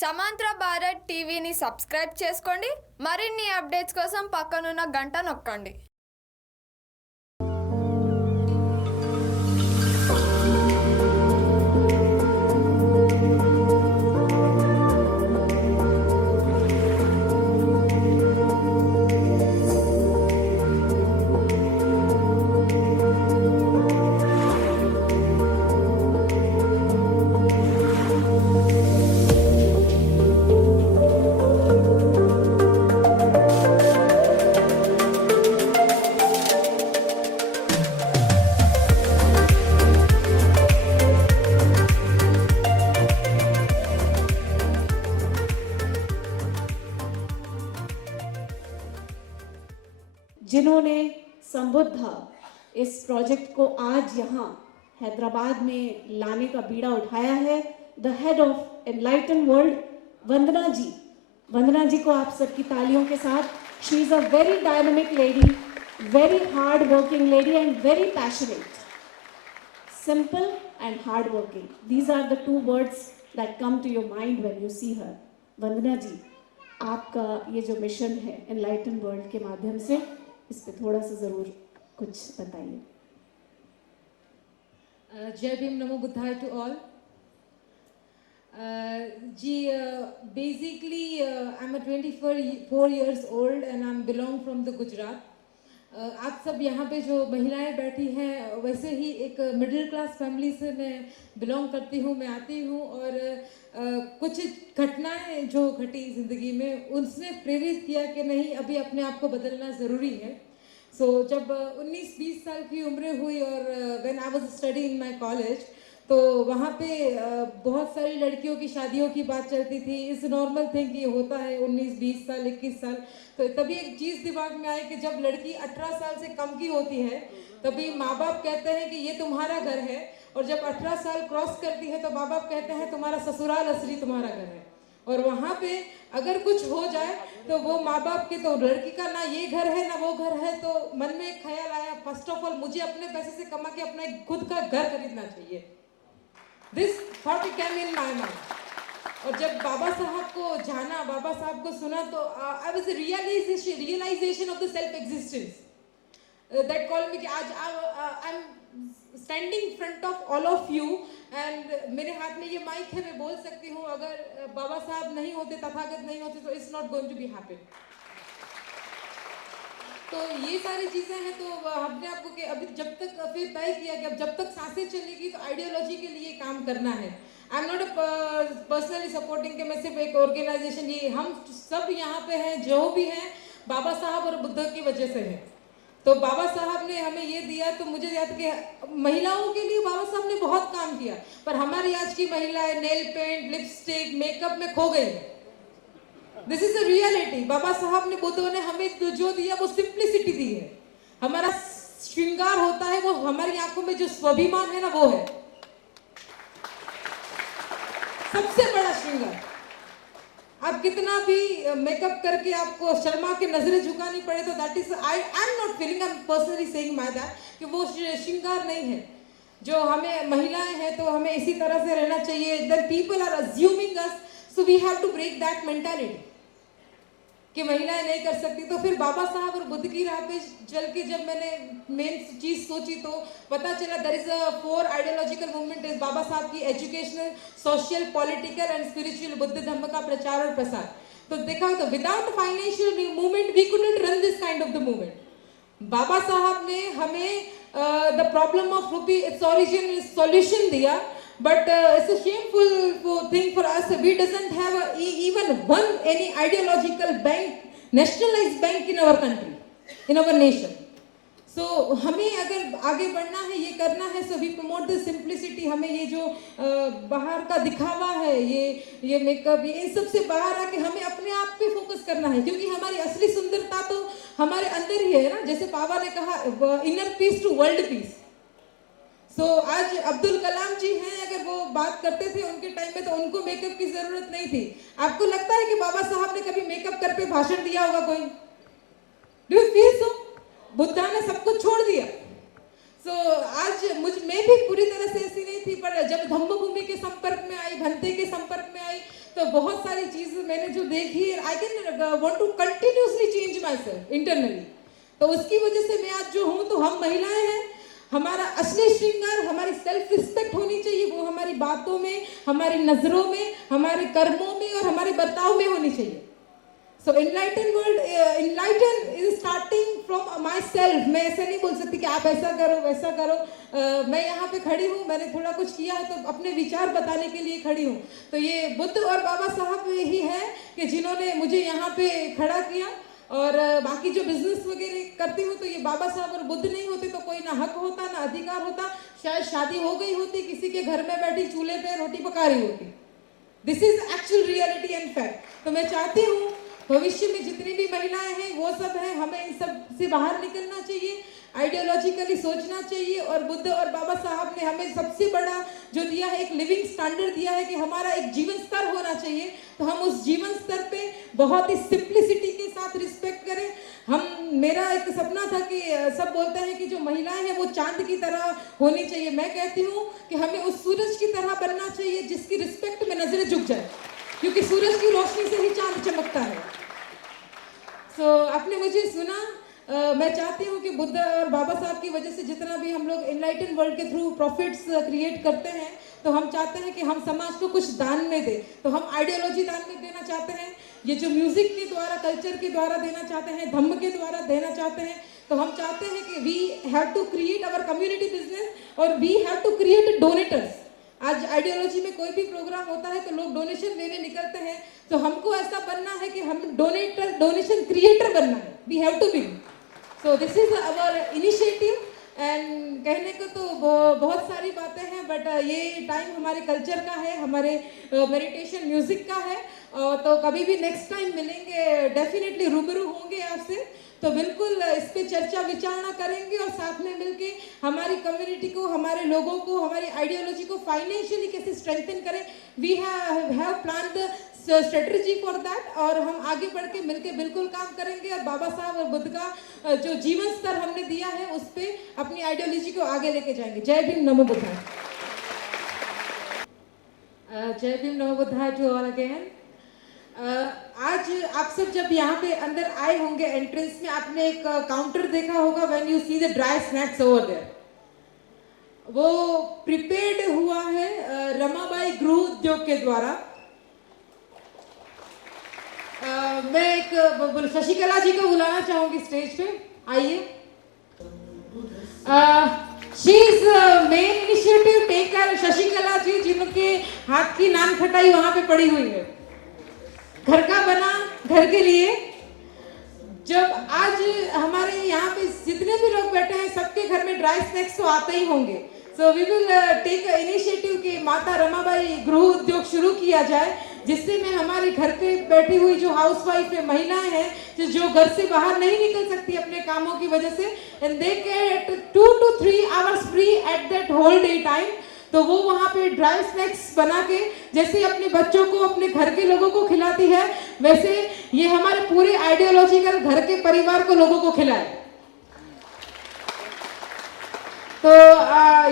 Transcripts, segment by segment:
సమాంతర భారత్ టీవీని సబ్స్క్రైబ్ చేసుకోండి. మరిన్ని అప్డేట్స్ కోసం పక్కనున్న గంట నొక్కండి. जिन्होंने संबुद्धा इस प्रोजेक्ट को आज यहाँ हैदराबाद में लाने का बीड़ा उठाया है, the head of Enlighten World Vandana ji को आप सबकी तालियों के साथ. She is a very dynamic lady, very hard working lady and very passionate. Simple and hard working, these are the 2 words that come to your mind when you see her. वंदना जी, आपका ये जो mission है enlighten world के माध्यम से, इस पे थोड़ा सा ज़रूर कुछ बताइए. जय भीम, नमो बुद्धाय टू ऑल. जी, basically I am 24 years old and I belong from the Gujarat. आप सब यहाँ पे जो महिलाएं बैठी हैं वैसे ही एक मिडिल क्लास फैमिली से मैं बिलोंग करती हूँ. मैं आती हूँ और कुछ घटनाएं जो घटी ज़िंदगी में उसने प्रेरित किया कि नहीं, अभी अपने आप को बदलना ज़रूरी है. सो जब 19-20 साल की उम्र हुई और when I was study in my college, तो वहाँ पे बहुत सारी लड़कियों की शादियों की बात चलती थी. इस नॉर्मल थिंग ये होता है 19-20 साल 21 साल. तो तभी एक चीज़ दिमाग में आई कि जब लड़की 18 साल से कम की होती है तभी माँ बाप कहते हैं कि ये तुम्हारा घर है, और जब 18 साल क्रॉस करती है तो माँ बाप कहते हैं तुम्हारा ससुराल असली तुम्हारा घर है. और वहाँ पे अगर कुछ हो जाए तो वो माँ बाप के, तो लड़की का ना ये घर है ना वो घर है, तो मन में एक ख्याल आया, फर्स्ट ऑफ ऑल मुझे अपने पैसे से कमा के अपना एक खुद का घर खरीदना चाहिए. This thought came in my mind. और जब बाबा साहब को जाना, बाबा साहब को सुना, तो I was realization of the self existence that call me कि आज I am standing front of all of you and मेरे हाथ में ये माइक है, मैं बोल सकती हूँ. अगर बाबा साहब नहीं होते, तथागत नहीं होते, तो it's not going to be happen. तो ये सारी चीज़ें हैं. तो हमने आपको कि अभी जब तक फिर तय किया कि अब जब तक सांसें चलेगी तो आइडियोलॉजी के लिए काम करना है. I am not personally supporting कि मैं सिर्फ एक ऑर्गेनाइजेशन, ये हम सब यहाँ पे हैं जो भी हैं बाबा साहब और बुद्ध की वजह से हैं. तो बाबा साहब ने हमें ये दिया, तो मुझे याद कि महिलाओं के लिए बाबा साहब ने बहुत काम किया, पर हमारी आज की महिलाएं नेल पेंट, लिपस्टिक, मेकअप में खो गई. This is a reality. Babasaheb ने, बुद्धों ने हमें जो दिया वो सिंप्लिसिटी दी है. हमारा श्रृंगार होता है वो हमारी आंखों में जो स्वाभिमान है ना, वो है सबसे बड़ा श्रृंगार. आप कितना भी मेकअप करके आपको शर्मा के नजरें झुकानी पड़े तो that is, I am not feeling, I am personally saying my that, कि वो श्रृंगार नहीं है. जो हमें महिलाएं हैं तो हमें इसी तरह से रहना चाहिए. Then people are assuming us, so we have to break that mentality कि महिलाएं नहीं कर सकती. तो फिर बाबा साहब और बुद्ध की राह पे चल के जब मैंने मेन चीज सोची तो पता चला there is a 4 ideological movement is Babasaheb की educational, social, political and spiritual बुद्ध धर्म का प्रचार और प्रसार. तो देखा तो without financial movement we couldn't run this kind of the movement. Babasaheb ने हमें the problem of rupee its origin solution दिया. But it's a shameful thing for us. We doesn't have even any ideological bank, nationalized bank in our country, in our nation. So हमें अगर आगे बढ़ना है, ये करना है, so we promote the simplicity. हमें ये जो बाहर का दिखावा है, ये मेकअप, ये इन सब से बाहर आके हमें अपने आप पे फोकस करना है, क्योंकि हमारी असली सुंदरता तो हमारे अंदर ही है ना. जैसे पापा ने कहा, inner peace to world peace. तो आज अब्दुल कलाम जी हैं, अगर वो बात करते थे उनके टाइम में तो उनको मेकअप की जरूरत नहीं थी. आपको लगता है कि बाबा साहब ने कभी मेकअप करके भाषण दिया होगा कोई? Do you feel so? Buddha ने सब कुछ छोड़ दिया. सो आज मैं भी पूरी तरह से ऐसी नहीं थी, पर जब धम्म भूमि के संपर्क में आई, भंते के संपर्क में आई, तो बहुत सारी चीज़ें मैंने जो देखी, I can want to continuously change my self internally. तो उसकी वजह से मैं आज जो हूँ, तो हम महिलाएं हैं, हमारा असली श्रृंगार हमारी सेल्फ रिस्पेक्ट होनी चाहिए, वो हमारी बातों में, हमारी नज़रों में, हमारे कर्मों में और हमारे बर्ताव में होनी चाहिए। So enlighten is starting from myself. मैं ऐसे नहीं बोल सकती कि आप ऐसा करो वैसा करो। मैं यहाँ पे खड़ी हूँ, मैंने थोड़ा कुछ किया है तो अपने विचार बताने के लिए खड़ी हूँ। तो ये बुद्ध और बाबा साहब ही है कि जिन्होंने मुझे यहाँ पे खड़ा किया। और बाकी जो बिजनेस वगैरह करती हूँ, तो ये बाबा साहब और बुद्ध नहीं होते तो कोई ना हक होता ना अधिकार होता, शायद शादी हो गई होती, किसी के घर में बैठी चूल्हे पे रोटी पका रही होती। This is actual reality and fact. तो मैं चाहती हूँ भविष्य में जितनी भी महिलाएं हैं वो सब हैं, हमें इन सब से बाहर निकलना चाहिए, आइडियोलॉजिकली सोचना चाहिए। और बुद्ध और बाबा साहब ने हमें सबसे बड़ा जो दिया है, एक लिविंग स्टैंडर्ड दिया है कि हमारा एक जीवन स्तर होना चाहिए। तो हम उस जीवन स्तर पे बहुत ही सिंप्लिसिटी के साथ रिस्पेक्ट करें। मेरा एक सपना था कि सब बोलते हैं कि जो महिलाएं हैं वो चांद की तरह होनी चाहिए। मैं कहती हूँ कि हमें उस सूरज की तरह बनना चाहिए जिसकी रिस्पेक्ट में नजरें झुक जाए, क्योंकि सूरज की रोशनी से ही चांद चमकता है। आपने मुझे सुना। मैं चाहती हूँ कि बुद्ध और बाबा साहब की वजह से जितना भी हम लोग इनलाइटन वर्ल्ड के थ्रू प्रॉफिट्स क्रिएट करते हैं, तो हम चाहते हैं कि हम समाज को कुछ दान में दें। तो हम आइडियोलॉजी दान में देना चाहते हैं, ये जो म्यूजिक के द्वारा, कल्चर के द्वारा देना चाहते हैं, धम्म के द्वारा देना चाहते हैं। तो हम चाहते हैं कि we have to create our community business और we have to create donators. आज आइडियोलॉजी में कोई भी प्रोग्राम होता है तो लोग डोनेशन देने निकलते हैं, तो हमको ऐसा बनना है कि हम डोनेशन क्रिएटर बनना है। We have to be. So this is our initiative. And कहने को तो बहुत सारी बातें हैं, बट ये टाइम हमारे कल्चर का है, हमारे मेडिटेशन म्यूजिक का है। तो कभी भी नेक्स्ट टाइम मिलेंगे, डेफिनेटली रूबरू होंगे आपसे, तो बिल्कुल इस पे चर्चा विचारणा करेंगे और साथ में मिलके हमारी कम्युनिटी को, हमारे लोगों को, हमारी आइडियोलॉजी को फाइनेंशियली कैसे स्ट्रेंथन करें। We have plan the strategy for that, और हम आगे बढ़ के मिलके बिल्कुल काम करेंगे और बाबा साहब और बुद्ध का जो जीवन स्तर हमने दिया है उस पर अपनी आइडियोलॉजी को आगे लेके जाएंगे। जय भीम, नमो बुद्धाय। जय भीम, नमो बुद्धाय टू ऑल अगेन। आज आप सब जब यहाँ पे अंदर आए होंगे, एंट्रेंस में आपने एक काउंटर देखा होगा, when you see the dry snacks over there, वो प्रिपेयर्ड हुआ है रमाबाई गृह उद्योग के द्वारा। मैं एक शशिकला जी को बुलाना चाहूंगी स्टेज पे, आइए। She is main initiative taker Shashikala ji, जिनके हाथ की नान खटाई वहां पे पड़ी हुई है, घर का बना घर के लिए। जब आज हमारे यहाँ पे जितने भी लोग बैठे हैं, सबके घर में ड्राई स्नैक्स तो आते ही होंगे। So we will take initiative कि माता रमाबाई गृह उद्योग शुरू किया जाए, जिससे मैं हमारे घर पे बैठी हुई जो हाउसवाइफ है, महिलाएं हैं जो घर से बाहर नहीं निकल सकती अपने कामों की वजह से, and they get 2 to 3 hours free at that whole day time. तो वो वहाँ पे ड्राई स्नैक्स बना के जैसे अपने बच्चों को, अपने घर के लोगों को खिलाती है, वैसे ये हमारे पूरे आइडियोलॉजिकल घर के परिवार को, लोगों को खिलाए। तो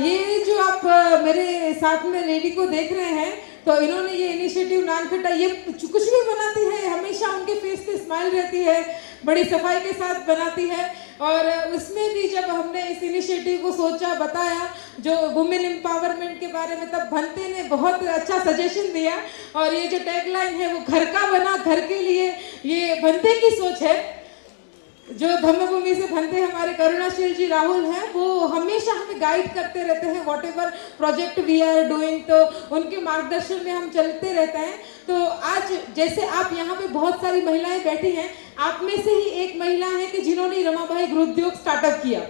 ये जो आप मेरे साथ में लेडी को देख रहे हैं, तो इन्होंने ये इनिशिएटिव नान खटाई, ये कुछ भी बनाती है, हमेशा उनके फेस पे स्माइल रहती है, बड़ी सफाई के साथ बनाती है। और उसमें भी जब हमने इस इनिशिएटिव को सोचा, बताया जो वुमेन एम्पावरमेंट के बारे में, तब भंते ने बहुत अच्छा सजेशन दिया। और ये जो टैगलाइन है वो घर का बना घर के लिए, ये भंते की सोच है। जो धम्मभूमि से भंते हमारे करुणाशील जी राहुल हैं, वो हमेशा हमें गाइड करते रहते हैं, whatever project we are doing, तो उनके मार्गदर्शन में हम चलते रहते हैं। तो आज जैसे आप यहाँ पे बहुत सारी महिलाएं बैठी हैं, आप में से ही एक महिला है कि जिन्होंने रमाबाई गृह उद्योग स्टार्टअप किया।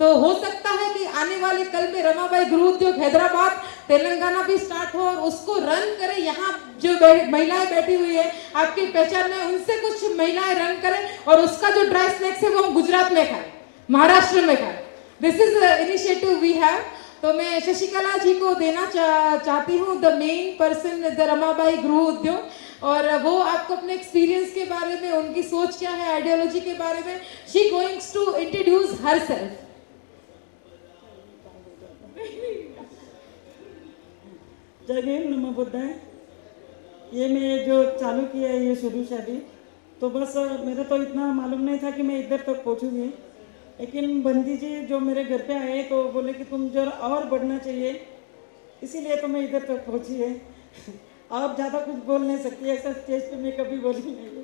तो हो सकता है कि आने वाले कल में रमाबाई गृह उद्योग हैदराबाद, तेलंगाना भी स्टार्ट हो और उसको रन करे। यहाँ जो महिलाएं बैठी हुई है आपकी पहचान में, उनसे कुछ महिलाएं रन करें और उसका जो ड्राई स्नैक्स है वो हम गुजरात में खाएं, महाराष्ट्र में खाएं। This is initiative we have. तो मैं शशिकला जी को देना चाहती हूँ, the main person the Ramabai Griha Udyog, और वो आपको अपने एक्सपीरियंस के बारे में, उनकी सोच क्या है आइडियोलॉजी के बारे में, she goings to introduce herself. जय भीम, नमो बुद्धाय। ये मैं जो चालू किया है ये शुरू शादी, तो बस मेरा तो इतना मालूम नहीं था कि मैं इधर तक पहुंचूंगी। लेकिन बंदी जी जो मेरे घर पे आए तो बोले कि तुम जरा और बढ़ना चाहिए, इसीलिए तो मैं इधर तक पहुंची है। आप ज़्यादा कुछ बोल नहीं सकती, ऐसा स्टेज पे मैं कभी बोली नहीं है।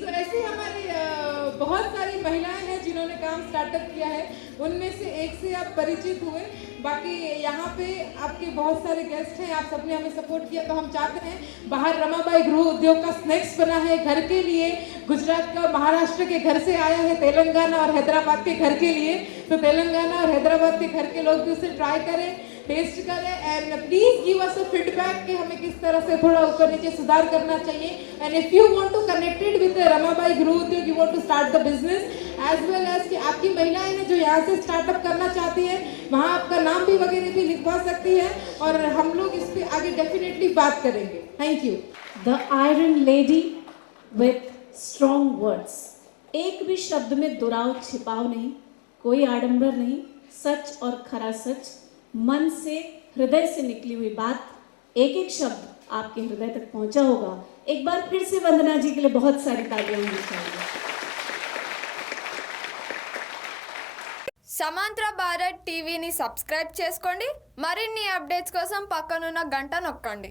तो ऐसे हमारे बहुत सारी महिलाएं हैं जिन्होंने काम स्टार्टअप किया है, उनमें से एक से आप परिचित हुए। बाकी यहाँ पे आपके बहुत सारे गेस्ट हैं, आप सबने हमें सपोर्ट किया, तो हम चाहते हैं बाहर रमाबाई गृह उद्योग का स्नैक्स बना है घर के लिए, गुजरात का महाराष्ट्र के घर से आया है, तेलंगाना और हैदराबाद के घर के लिए, तो तेलंगाना और हैदराबाद के घर के लोग भी उसे ट्राई करें, टेस्ट करें and please give us a feedback कि हमें किस तरह से थोड़ा ऊपर नीचे सुधार करना चाहिए। And if you want to connected with Ramabai Griha Udyog, you want to start the business as well as कि आपकी महिलाएं हैं जो यहाँ से स्टार्टअप करना चाहती हैं, वहाँ आपका नाम भी वगैरह भी लिखवा सकती है और हम लोग इस पे आगे डेफिनेटली बात करेंगे। Thank you. The iron lady with strong words. एक भी शब्द में दुराव छिपाव नहीं, कोई आडंबर नहीं, सच और खरा सच, मन से हृदय से निकली हुई बात, एक एक शब्द आपके हृदय तक पहुंचा होगा। एक बार फिर से वंदना जी के लिए बहुत सारी तालियां होनी चाहिए। సమాంతర భారత్ టీవీని సబ్స్క్రైబ్ చేసుకోండి. మరిన్ని అప్డేట్స్ కోసం పక్కనున్న గంట నొక్కండి.